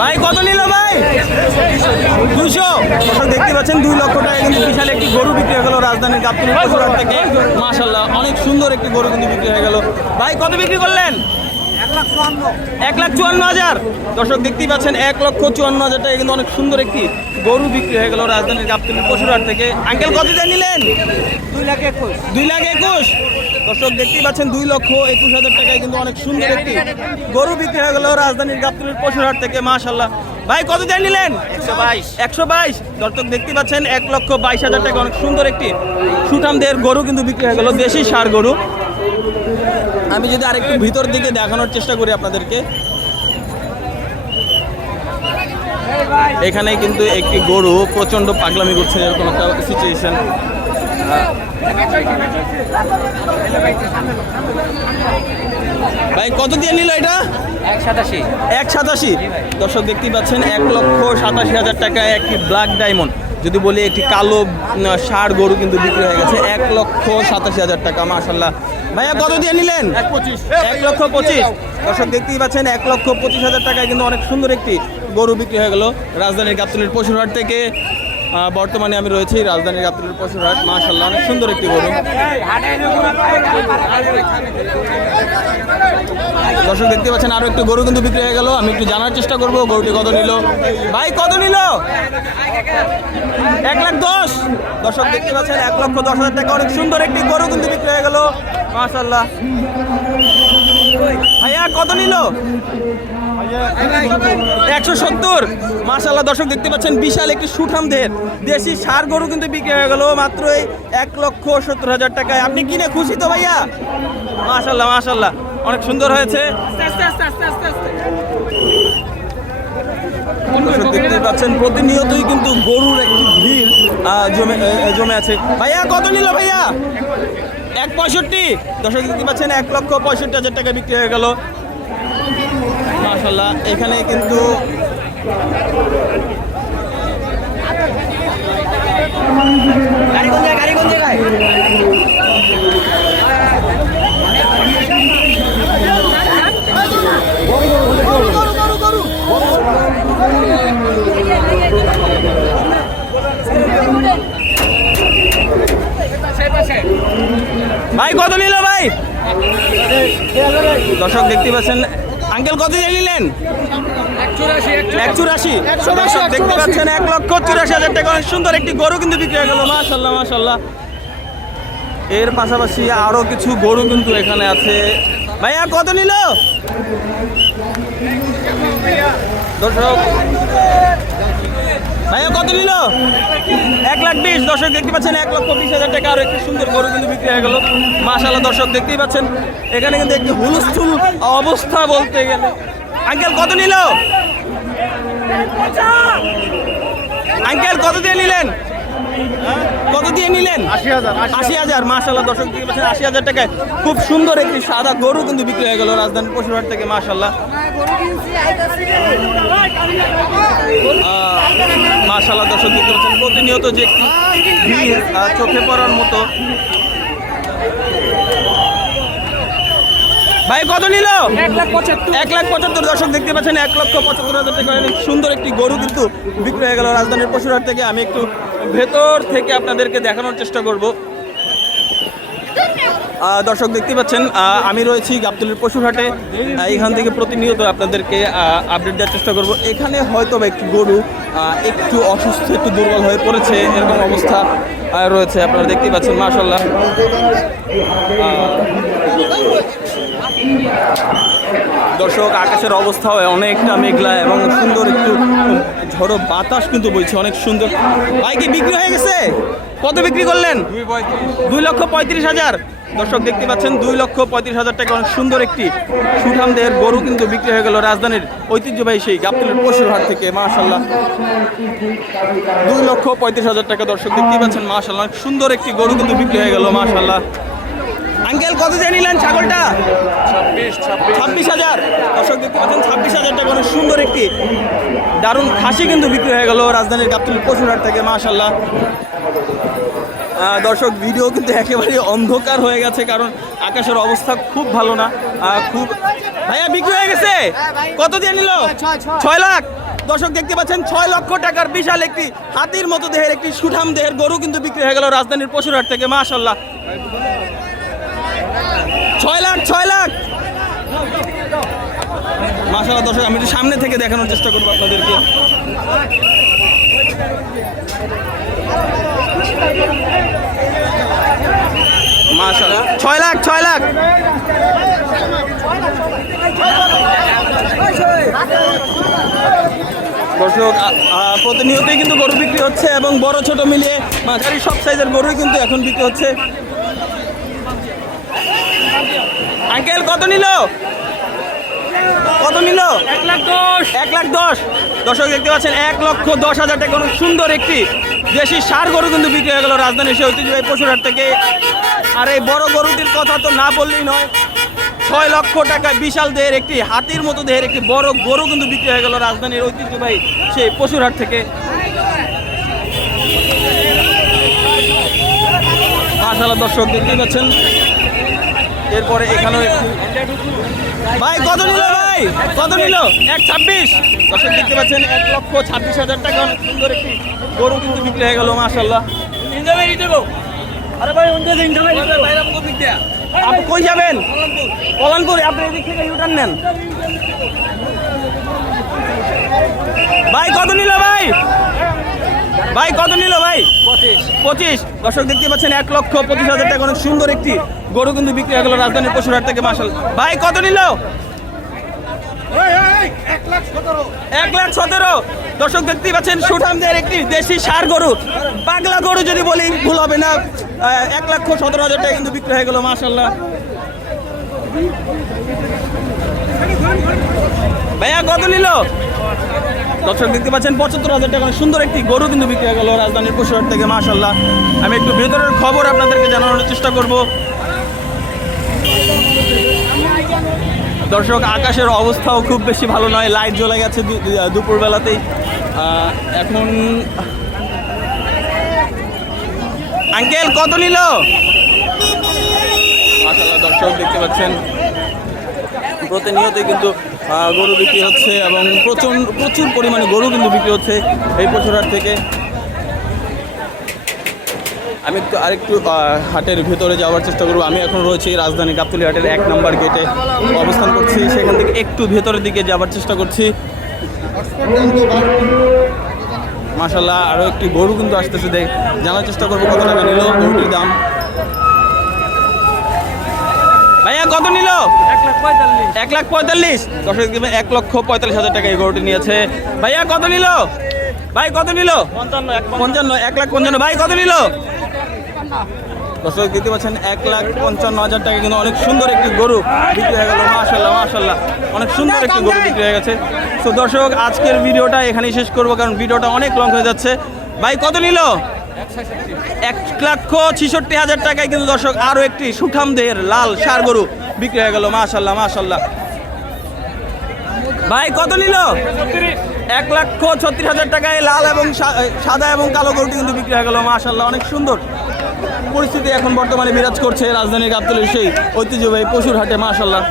ভাই কত নিল ভাই? 200। দেখতে পাচ্ছেন 2 লক্ষ টাকা কিন্তু বিশাল একটি গরু বিক্রি হয়ে গেল রাজধানীর গাবতলী পশুহাট থেকে। মাশাআল্লাহ অনেক সুন্দর একটি গরু কিন্তু বিক্রি হয়ে গেল। ভাই কত বিক্রি করলেন? 1,54,000। দর্শক দেখতেই পাচ্ছেন 1,54,000 টাকা কিন্তু অনেক সুন্দর একটি গরু বিক্রি হয়ে গেল রাজধানীর গাবতলী পশুহাট থেকে। আঙ্কেল কত দিয়ে নিলেন? 2,21,000। দর্শক দেখতেই পাচ্ছেন 2,21,000 টাকায় কিন্তু অনেক সুন্দর একটি গরু বিক্রি হয়ে গেল রাজধানীর গাবতলীর পশুহাট থেকে। মাশাআল্লাহ। ভাই কত দিয়ে নিলেন? 122। দর্শক দেখতে পাচ্ছেন 1,22,000 টাকা অনেক সুন্দর একটি সুঠামদের গরু কিন্তু বিক্রি হয়ে গেল, দেশি ষাঁড় গরু। আমি যদি আরেকটু ভিতর দিকে দেখানোর চেষ্টা করি আপনাদেরকে, এখানে কিন্তু একটি গরু প্রচন্ড পাগলামি করছে, এরকম একটা সিচুয়েশন। ভাই কত দিয়ে নিল এটা? 187। দর্শক দেখতেই পাচ্ছেন 1,87,000 টাকায় একটি ব্ল্যাক ডায়মন্ড, যদি বলি একটি কালো ষাঁড় গরু কিন্তু বিক্রি হয়ে গেছে 1,87,000 টাকা। মাশাআল্লাহ। ভাইয়া কত দিয়ে নিলেন? 1,25,000। দর্শক দেখতেই পাচ্ছেন 1,25,000 টাকায় কিন্তু অনেক সুন্দর একটি গরু বিক্রি হয়ে গেল রাজধানীর গাবতলীর পশুরহাট থেকে। বর্তমানে আমি রয়েছি রাজধানীর গাবতলীর পশুরহাট। মাশাআল্লাহ অনেক সুন্দর একটি গরু। দর্শক দেখতে পাচ্ছেন আরো একটু গরু কিন্তু বিক্রি হয়ে গেল। আমি একটু জানার চেষ্টা করবো গরুটি কত নিল। ভাই কত নিল? 1,10,000। দর্শক দেখতে পাচ্ছেন 1,10,000 টাকা অনেক সুন্দর একটি গরু কিন্তু বিক্রি হয়ে গেল। মাশাআল্লাহ। ভাইয়া কত নিল? 170। মাশাআল্লাহ। দর্শক দেখতে পাচ্ছেন বিশাল একটি সুঠামদের দেশি ষাঁড় গরু কিন্তু বিক্রি হয়ে গেল মাত্র 1,70,000 টাকায়। আপনি কিনে খুশি তো ভাইয়া? মাশাআল্লাহ মাশাআল্লাহ অনেক সুন্দর হয়েছে। দর্শক দেখতে পাচ্ছেন প্রতিনিয়তই কিন্তু গরুর একটি ভিড় জমে আছে। ভাইয়া কত নিল ভাইয়া? 1,65। দর্শক দেখতে পাচ্ছেন 1,65,000 টাকা বিক্রি হয়ে গেল। মাশাআল্লাহ। এখানে কিন্তু ভাই কত নিল ভাই? দর্শক দেখতে পাচ্ছেন আঙ্কেল কত দিয়ে নিলেন? 184। দর্শক দেখতে পাচ্ছেন 1,84,000 টাকা অনেক সুন্দর একটি গরু কিন্তু বিক্রি হয়ে গেল। মাশাআল্লাহ মাশাআল্লাহ। এর পাশাপাশি আরো কিছু গরু কিন্তু এখানে আছে। ভাইয়া কত নিল? দর্শক ভাইয়া কত নিল? 1,20,000। দর্শক দেখতে পাচ্ছেন 1,20,000 টাকা আরো একটি সুন্দর গরু কিন্তু বিক্রি হয়ে গেল। মাশাআল্লাহ। দর্শক দেখতেই পাচ্ছেন এখানে কিন্তু একটি হুলস্থুল অবস্থা বলতে গেলে। আঙ্কেল কত নিল? আঙ্কেল কত দিয়ে নিলেন? কত দিয়ে নিলেন? 80,000। মাশাআল্লাহ। দর্শক দেখতে পাচ্ছেন 80,000 টাকায় খুব সুন্দর একটি সাদা গরু কিন্তু বিক্রি হয়ে গেল রাজধানী পশুরহাট থেকে। মাশাআল্লাহ মাশাআল্লাহ। দর্শক দেখতে পাচ্ছেন প্রতিনিয়ত যে একটি ভিড় চোখে পড়ার মতো। ভাই কত নিল? 1,75,000। দর্শক দেখতে পাচ্ছেন 1,75,000 টাকা অনেক সুন্দর একটি গরু কিন্তু বিক্রি হয়ে গেল রাজধানীর পশুরহাট থেকে। আমি একটু ভেতর থেকে আপনাদেরকে দেখানোর চেষ্টা করব। দর্শক দেখতে পাচ্ছেন আমি রয়েছি গাবতলীর পশুরহাটে। এখান থেকে প্রতিনিয়ত আপনাদেরকে আপডেট দেওয়ার চেষ্টা করব। এখানে হয়তো একটি গরু একটু অসুস্থ, একটু দুর্বল হয়ে পড়েছে, এরকম অবস্থা রয়েছে। আপনারা দেখতেই পাচ্ছেন। মাশাআল্লাহ। দর্শক আকাশের অবস্থা অনেকটা মেঘলা এবং সুন্দর একটু ঝড়ো বাতাস কিন্তু বইছে, অনেক সুন্দর। ভাই কি বিক্রি হয়ে গেছে? কত বিক্রি করলেন? 2,35,000। দর্শক দেখতে পাচ্ছেন 2,35,000 টাকা অনেক সুন্দর একটি সুঠামদের গরু কিন্তু বিক্রি হয়ে গেল রাজধানীর ঐতিহ্যবাহী সেই গাবতলীর পশুরহাট থেকে। মাশাআল্লাহ 2,35,000 টাকা। দর্শক দেখতেই পাচ্ছেন মাশাআল্লাহ অনেক সুন্দর একটি গরু কিন্তু বিক্রি হয়ে গেল। মাশাআল্লাহ। আঙ্কেল কত দিয়ে নিলেন ছাগলটা? 26,000। দর্শক দেখতে পাচ্ছেন 26,000 টাকা অনেক সুন্দর একটি দারুণ খাসি কিন্তু বিক্রি হয়ে গেল রাজধানীর গাবতলীর পশুরহাট থেকে। মাশাআল্লাহ দর্শক ভিডিও কিন্তু একেবারে অন্ধকার হয়ে গেছে, কারণ আকাশের অবস্থা খুব ভালো না। খুব ভাইয়া বিক্রি হয়ে গেছে, কত দিয়ে নিল? 6 লাখ। দর্শক দেখতে পাচ্ছেন 6 লক্ষ টাকার বিশাল একটি হাতির মতো দেহের একটি সুঠাম দেহের গরু কিন্তু বিক্রি হয়ে গেল রাজধানীর পশুরহাট থেকে। মাশাআল্লাহ, 6 লাখ, 6 লাখ। মাশাআল্লাহ দর্শক, আমি একটু সামনে থেকে দেখানোর চেষ্টা করবো আপনাদেরকে। মাশাআল্লাহ, 6 লাখ, 6 লাখ। দর্শক প্রতিনিয়তই কিন্তু গরু বিক্রি হচ্ছে এবং বড় ছোট মিলিয়ে মাঝারি সব সাইজের গরুই কিন্তু এখন বিক্রি হচ্ছে। আঙ্কেল কত নিল? কত নিল? 1,10,000। 1,10,000। দর্শক দেখতে পাচ্ছেন 1,10,000 টাকা অনেক সুন্দর একটি দেশি ষাঁড় গরু কিন্তু বিক্রি হয়ে গেল রাজধানীর সেই ঐতিহ্যবাহী পশুরহাট থেকে। আর এই বড় গরুটির কথা তো না বললেই নয়, 6 লক্ষ টাকা বিশাল দেহের একটি হাতির মতো দেহের একটি বড় গরু কিন্তু বিক্রি হয়ে গেল রাজধানীর ঐতিহ্যবাহী সেই পশুরহাট থেকে। মাশাআল্লাহ দর্শক দেখতে পাচ্ছেন। এরপরে এখানেও একটু ভাই কত নিল? ভাই কত নিল? 1,26,000। দর্শক দেখতে পাচ্ছেন 1,26,000 টাকা অনেক সুন্দর একটি গরু কিন্তু বিক্রি হয়ে গেল। মাশাআল্লাহ। আরে ভাই আপনি কই যাবেন? কল্যাণপুর। আপনি এদিক থেকে ইউটার্ন নেন। ভাই কত নিল? ভাই ভাই কত নিল? ভাই 25। দর্শক দেখতে পাচ্ছেন 1,25,000 টাকা অনেক সুন্দর একটি গরু কিন্তু বিক্রি হয়ে গেল রাজধানীর পশুরহাট থেকে। মাশাআল্লাহ। ভাই কত নিল? 1,17,000। দর্শক দেখতেই পাচ্ছেন সুঠামদের একটি দেশি ষাঁড় গরু, পাগলা গরু যদি বলি ভুল হবে না। 1,17,000 টাকা কিন্তু বিক্রি হয়ে গেল। মাশাআল্লাহ। ভাইয়া কত নিল? দর্শক দেখতে পাচ্ছেন 75,000 টাকা সুন্দর একটি গরু কিন্তু বিক্রি হয়ে গেল রাজধানীর পশুরহাট থেকে। মাশাআল্লাহ। আমি একটু ভেতরের খবর আপনাদেরকে জানানোর চেষ্টা করব। দর্শক আকাশের অবস্থাও খুব বেশি ভালো নয়, লাইট জ্বলে গেছে দুপুরবেলাতেই। এখন আঙ্কেল কত নিল? মাশাআল্লাহ দর্শক দেখতে পাচ্ছেন প্রতিনিয়তই কিন্তু গরু বিক্রি হচ্ছে এবং প্রচুর পরিমাণে গরু কিন্তু বিক্রি হচ্ছে এই পশুরহাট থেকে। আমি একটু আরেকটু হাটের ভেতরে যাওয়ার চেষ্টা করবো। আমি এখন রয়েছি রাজধানী গাবতলী হাটের 1 নম্বর গেটে অবস্থান করছি, সেখান থেকে একটু ভেতরের দিকে যাওয়ার চেষ্টা করছি। মাশাআল্লাহ আরও একটি গরু কিন্তু আসতেছে, জানার চেষ্টা করবো কত টাকা নিল গরুটির দাম। ভাইয়া কত নিল? 1,45,000। দর্শক 1,45,000 টাকা এই গরুটি নিয়েছে। ভাইয়া কত নিল? ভাই কত নিল? 55। 1,55,000। ভাই কত নিল? দর্শক দেখতে পাচ্ছেন 1,55,000 টাকা কিন্তু অনেক সুন্দর একটি গরু বিক্রি হয়ে গেল। মাশাআল্লাহ মাশাআল্লাহ, অনেক সুন্দর একটি গরু বিক্রি হয়ে গেছে। তো দর্শক আজকের ভিডিওটা এখানেই শেষ করবো, কারণ ভিডিওটা অনেক লং হয়ে যাচ্ছে। ভাই কত নিল? 1,66,000 টাকায় কিন্তু দর্শক আরও একটি সুঠাম দেহের লাল ষাঁড় গরু বিক্রি হয়ে গেল। মাশাআল্লাহ মাশাআল্লাহ। ভাই কত নিল? 1,36,000 টাকায় লাল এবং সাদা এবং কালো গরুটি কিন্তু বিক্রি হয়ে গেল। মাশাআল্লাহ অনেক সুন্দর পরিস্থিতি এখন বর্তমানে বিরাজ করছে রাজধানীর গাবতলীর সেই ঐতিহ্যবাহী পশুর হাটে। মাশাআল্লাহ।